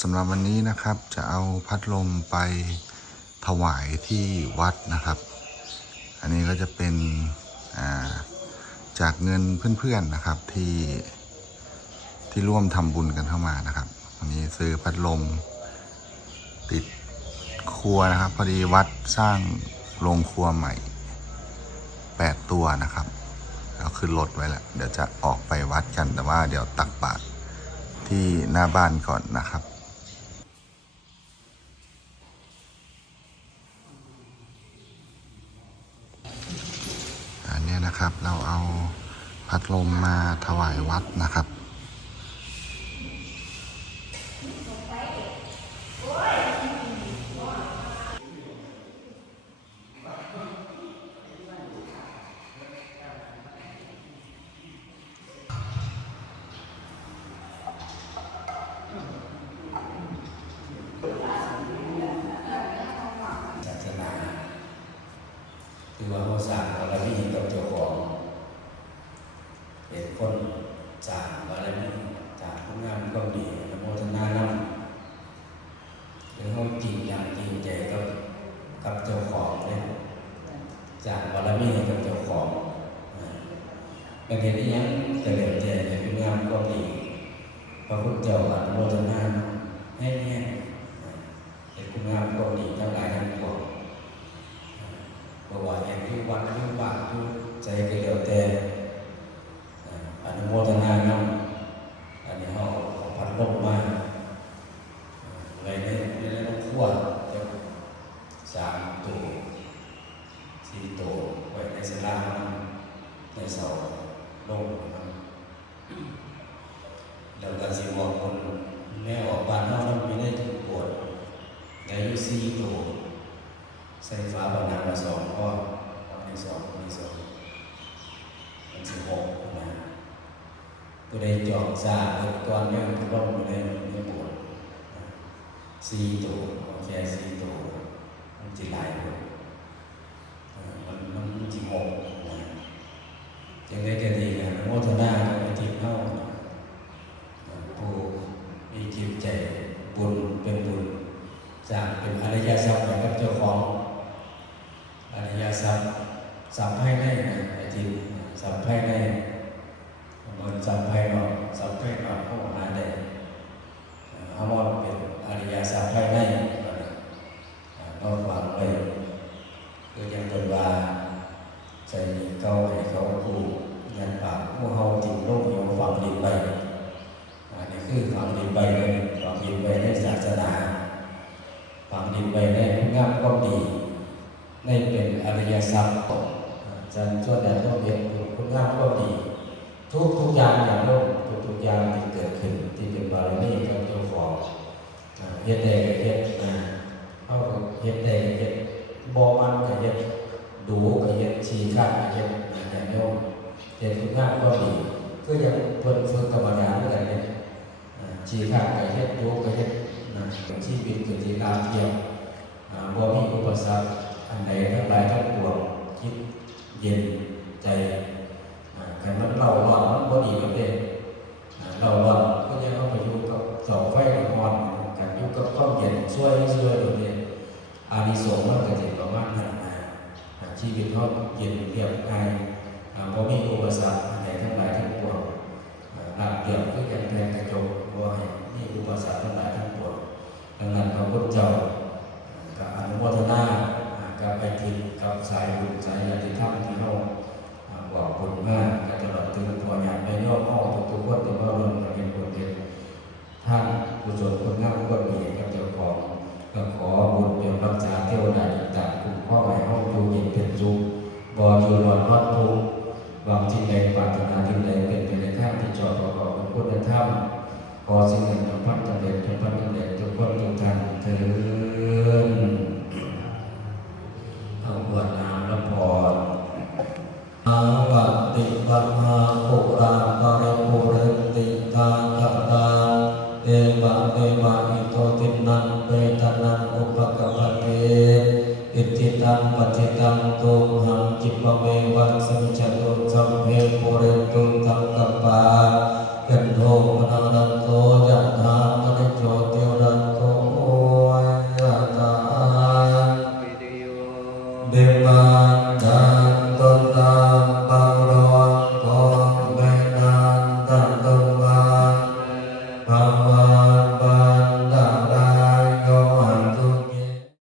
สำหรับวันนี้นะครับจะเอาพัดลมไปถวายที่วัดนะครับ อันนี้ก็จะเป็นาจากเงินเพื่อนๆนะครับที่ที่ร่วมทำบุญกันเข้ามานะครับ วันนี้ซื้อพัดลมติดครัวนะครับ พอดีวัดสร้างโรงครัวใหม่ 8 ตัวนะครับเอาขึ้นรถไว้แล้วเดี๋ยวจะออกไปวัดกันแต่ว่าเดี๋ยวตักบาตร ที่หน้าบ้านก่อนนะครับอันนี้นะครับเราเอาพัดลมมาถวายวัดนะครับ คนสางบารมีจากผู้งามก็ดีอนุโมทนานำหรือเขาจริงอย่างจริงใจกับกับเจ้าของเนี่ยจากบารมีกับเจ้าของอ่าประเด็นนี้ยังเหลือใจในผู้งามก็ดีพระพุทธเจ้าอนุโมทนาให้แน่อ่าเป็นคุณงามความดีทั้งหลายทั้งปวงบอกว่าอย่างที่วัดที่บ้านที่ใจก็เดียวแต่อ่าอนุโมทนานำอันนี้เขาเอาพัดลมมาอ่าไว้ในในในครัวจะ สามตัวสี่ตัวไว้ในสลาในเสาลงนะครับแล้วก็สิบอกคนแม่ออกบ้านนอกนั้นไม่ได้ถึงปวดได้อยู่สี่ตัวใส่ฟ้าบางนามาสองข้ออันสองอันสองมันสิหกนะผู้ใดจอกซาเกิดก่อนแม่งทุกคนไม่ได้ไม่ปวดสี่ตัวโอเคสี่ตัวมันจะหลายคนเออมันมันจะหกนะจึงได้แก่ดีนะโมทนากับไอทิพย์เข้านะผู้มีจิตใจบุญเป็นบุญ ส ริยทรัพย์ให้กับเจ้าของอริยทรัพย์สัมภายในนะไอ้ทีสัมภายในเหมือนสัมภายนอกสัมภายนอกเข้าหาได้เอาว่าเป็นอริยทรัพย์ภายในก็ฟังไปคือยังเป็นว่าใจเก่าให้เขาคู่ยันปากผู้เฮาจิตโลกอยู่ฟังดินไปอันนี้คือฟังดินไปเลยฟังดินไป ฝังดินไว้ในงามก็ดีในเป็นอริยทรัพย์ของจันทร์ช่วยแดนร่มเย็นคุณงามก็ดี ทุกทุกอย่างอย่างโลกทุกทุกอย่างที่เกิดขึ้นที่เป็นบารมีกับเจ้าของเฮ็ดได้ก็เฮ็ดนะเอาเฮ็ดได้ก็เฮ็ดบ่มันก็เฮ็ดดูก็เฮ็ดชีข้าก็เฮ็ดอย่างโยมเฮ็ดทุกงามก็ดีคือย่างเพิ่นฝึกธรรมดาเมือนกันเนี่ยชีข้าก็เฮ็ดดูก็เฮ็ด ชีวิตคือที่ลาเที่ยวอ่าบ่มีอุปสรรคอันใดทั้งหลายทั้งปวงคิดเย็นใจอ่าคันมันเราร้อนมันบ่ดีกับเด้อ่าเราร้อนก็ยังเอาไปอยู่กับเสาไฟกับอ่อนกันอยู่กับความเย็นช่วยช่วยโดยเด่นอานิสงส์มันก็จะประมาณนั้นนะชีวิตเฮาเย็นเรียบง่ายอ่าบ่มีอุปสรรคอันใดทั้งหลายทั้งปวงหลักเดียวคือการแทงกระจก เจ้ากับอนุโมทนากับไปทิศกับสายบุญสายญาติธรรมที่เราบอกบุญมากก็ตลอดถึงตัวอย่างในย่อข้อทุกๆคนที่ว่าร่วมกันเป็นคนเดียวท่านกุศลคนงามคนดีกับเจ้าของก็ขอบุญเป็นรักษาเทวดาต่างคุ้มครอให้ห้องอยู่เย็นเป็นสุขบ่อยู่รอดรอดทุกบางที่ใดปรารถนาที่ใดเป็นไปในทางที่ชอบประกอบด้วยคุณธรรมขอสิ่งหนึ่งจงพัฒนาจงพัฒนาจงพ้นทุกทาง อาวัติปัญหาปุราปะริปุเรนติตาตะตาเอวะเอวะอิโตตินันเปตานังอุปกปปเตอิทธิตังปฏิตังตุมหังจิปะเมวัสสัญจตุสัมเพปุเรตุตังกปปา